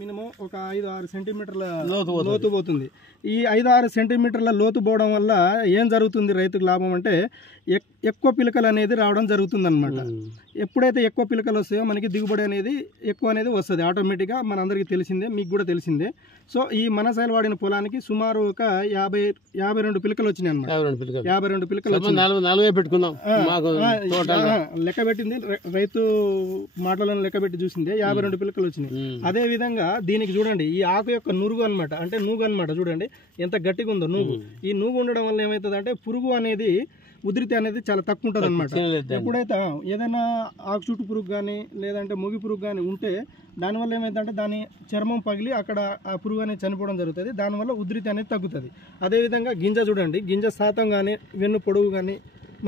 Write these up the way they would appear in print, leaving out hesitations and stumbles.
Minimum ఒక 5-6 సెంటీమీటర్ల లోతు పోతుంది. ఈ 5-6 సెంటీమీటర్ల లోతు పోవడం వల్ల ఏం జరుగుతుంది రైతుకు లాభం అంటే ఎక్కువ పిలకలు అనేది రావడం జరుగుతుంది అనమాట. ఎప్పుడైతే ఎక్కువ పిలకలు వస్తాయో మనకి దిగుబడి అనేది ఎక్కువ అనేది వస్తుంది ఆటోమేటిక్గా, మనందరికీ తెలిసిందే, మీకు కూడా తెలిసిందే. సో ఈ మనసాయిల్ వాడిన పొలానికి సుమారు ఒక 52 పిలకలు వచ్చినాయి అనమాట. 52 పిలకలు లెక్క పెట్టింది రైతు మాటలను లెక్క పెట్టి చూసిందే 52 పిలకలు వచ్చినాయి. అదే విధంగా దీనికి చూడండి, ఈ ఆకు యొక్క నురుగు అనమాట, అంటే నూగు అనమాట. చూడండి ఎంత గట్టిగా ఉందో నూగు. ఈ నూగు ఉండడం వల్ల ఏమవుతుంది అంటే పురుగు అనేది ఉధృతి అనేది చాలా తక్కువ ఉంటుంది అనమాట. ఎప్పుడైతే ఏదైనా ఆకు చుట్టు పురుగు కానీ లేదంటే మొగి పురుగు కానీ ఉంటే దానివల్ల ఏమైందంటే దాని చర్మం పగిలి అక్కడ ఆ పురుగు అనేది చనిపోవడం జరుగుతుంది. దానివల్ల ఉధృతి అనేది తగ్గుతుంది. అదేవిధంగా గింజ చూడండి, గింజ శాతం కానీ వెన్ను పొడవు కానీ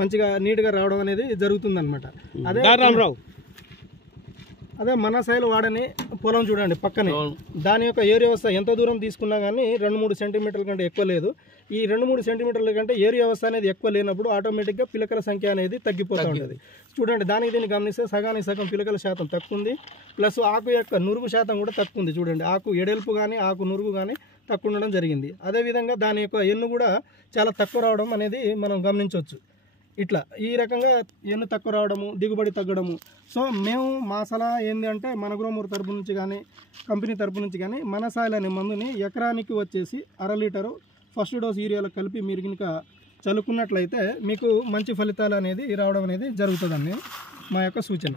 మంచిగా నీట్గా రావడం అనేది జరుగుతుంది అనమాట. అదే మనసాయిల్ వాడని పొలం చూడండి పక్కనే, దాని యొక్క ఏరు వ్యవస్థ ఎంత దూరం తీసుకున్నా కానీ 2-3 సెంటీమీటర్ల కంటే ఎక్కువ లేదు. ఈ 2-3 సెంటీమీటర్ల కంటే ఏరు వ్యవస్థ అనేది ఎక్కువ లేనప్పుడు ఆటోమేటిక్గా పిలకల సంఖ్య అనేది తగ్గిపోతూ ఉంటుంది. చూడండి దానికి దీన్ని గమనిస్తే సగానికి సగం పిలకల శాతం తక్కువ ఉంది, ప్లస్ ఆకు యొక్క నురుగు శాతం కూడా తక్కువ ఉంది. చూడండి ఆకు ఎడల్పు కానీ ఆకు నురుగు కానీ తక్కువ ఉండడం జరిగింది. అదేవిధంగా దాని యొక్క ఎన్ను కూడా చాలా తక్కువ రావడం అనేది మనం గమనించవచ్చు. ఇట్లా ఈ రకంగా ఎన్ను తక్కువ రావడము, దిగుబడి తగ్గడము. సో మేము మా సలహా ఏంటి అంటే మనగ్రోమూర్ తరపు నుంచి కానీ కంపెనీ తరపు నుంచి కానీ మనసాయిల్ అనే మందుని ఎకరానికి వచ్చేసి 1/2 లీటరు ఫస్ట్ డోస్ యూరియాలో కలిపి మీరు కనుక చల్లుకున్నట్లయితే మీకు మంచి ఫలితాలు అనేది రావడం అనేది జరుగుతుందని మా యొక్క సూచన.